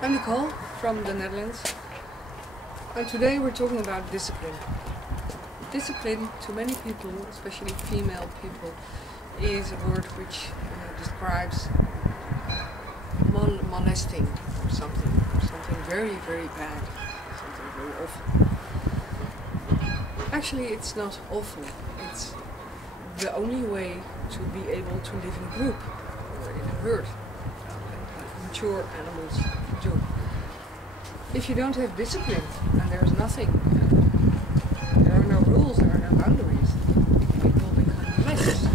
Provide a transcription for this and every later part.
I'm Nicole from the Netherlands, and today we're talking about discipline. Discipline, to many people, especially female people, is a word which describes molesting or something very, very bad, something very awful. Actually, it's not awful. It's the only way to be able to live in a group or in a herd, like mature animals do. If you don't have discipline and there's nothing, there are no rules, there are no boundaries, it will become mess.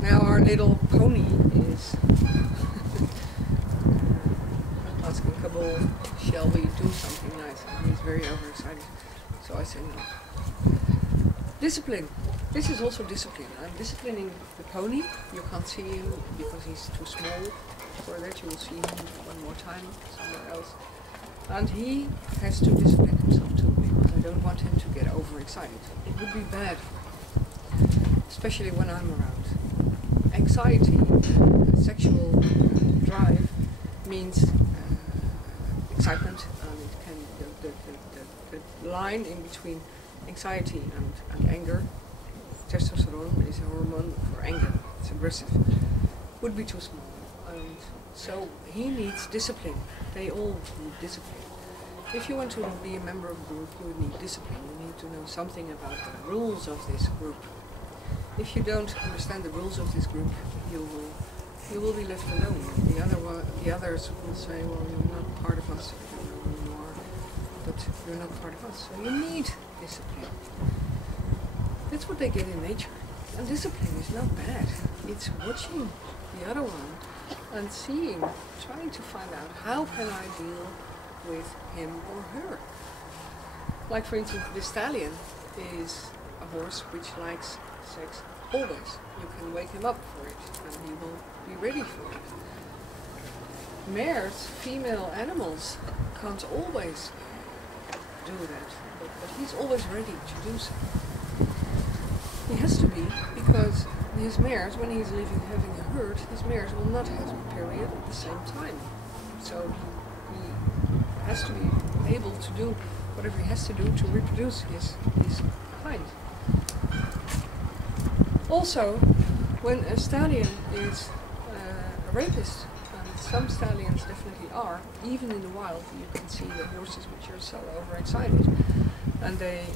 Now our little pony is asking Kabul, shall we do something nice? And he's very overexcited, so I say no. Discipline. This is also discipline. I'm disciplining the pony. You can't see him because he's too small for that. You will see him one more time somewhere else. And he has to discipline himself too, because I don't want him to get overexcited. It would be bad, especially when I'm around. Anxiety, sexual drive means excitement, and it can the line in between anxiety and anger. Testosterone is a hormone for anger. It's aggressive. Would be too small. And so he needs discipline. They all need discipline. If you want to be a member of a group, you need discipline. You need to know something about the rules of this group. If you don't understand the rules of this group, you will be left alone. The others will say, well, you're not part of us. I don't know who you are, but you're not part of us. So you need discipline. That's what they get in nature. And discipline is not bad. It's watching the other one and seeing, trying to find out how can I deal with him or her. Like for instance, the stallion is a horse which likes sex always. You can wake him up for it and he will be ready for it. Mares, female animals, can't always do that, but he's always ready to do so. He has to be, because his mares, when he's having a herd, his mares will not have a period at the same time. So he has to be able to do whatever he has to do to reproduce his kind. Also, when a stallion is a rapist, and some stallions definitely are, even in the wild, you can see the horses which are so overexcited, and they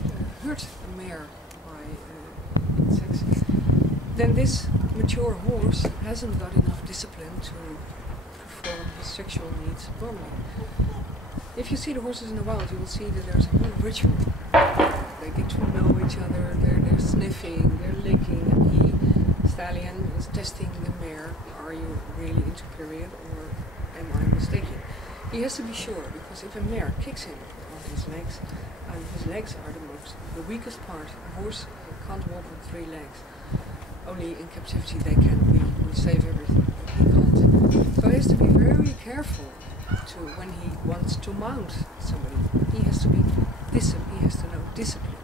hurt a mare by sex. Then this mature horse hasn't got enough discipline to perform his sexual needs normally. If you see the horses in the wild, you will see that there's a whole ritual. They get to know each other, they're sniffing, they're licking, and stallion is testing the mare. Are you really into period, or am I mistaken? He has to be sure, because if a mare kicks him on his legs, and his legs are the weakest part, a horse can't walk on 3 legs. Only in captivity they can. We save everything, but he can't. So he has to be very careful when he wants to mount somebody. He has to be disciplined. He has to know discipline.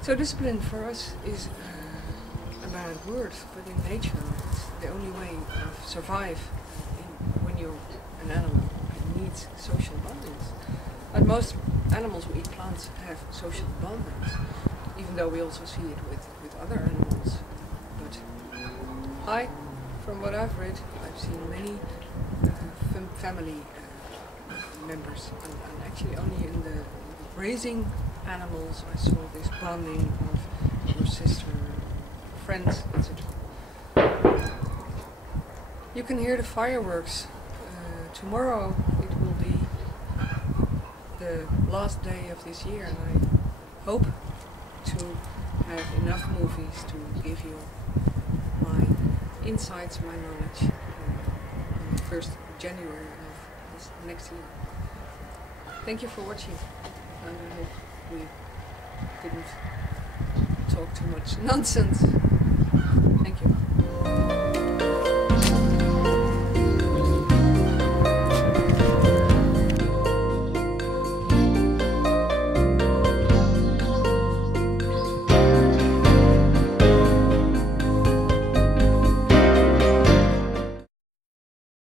So discipline for us is a bad word, but in nature it's the only way of survive when you're an animal. It needs social bondings. And most animals who eat plants have social bondings, even though we also see it with other animals. But from what I've read, I've seen many family members, and actually only in the raising animals I saw this bonding of your sister, friends, etc. You can hear the fireworks. Tomorrow it will be the last day of this year, and I hope to have enough movies to give you my insights, my knowledge on the 1st of January of this next year. Thank you for watching, and I hope we didn't talk too much nonsense. Thank you.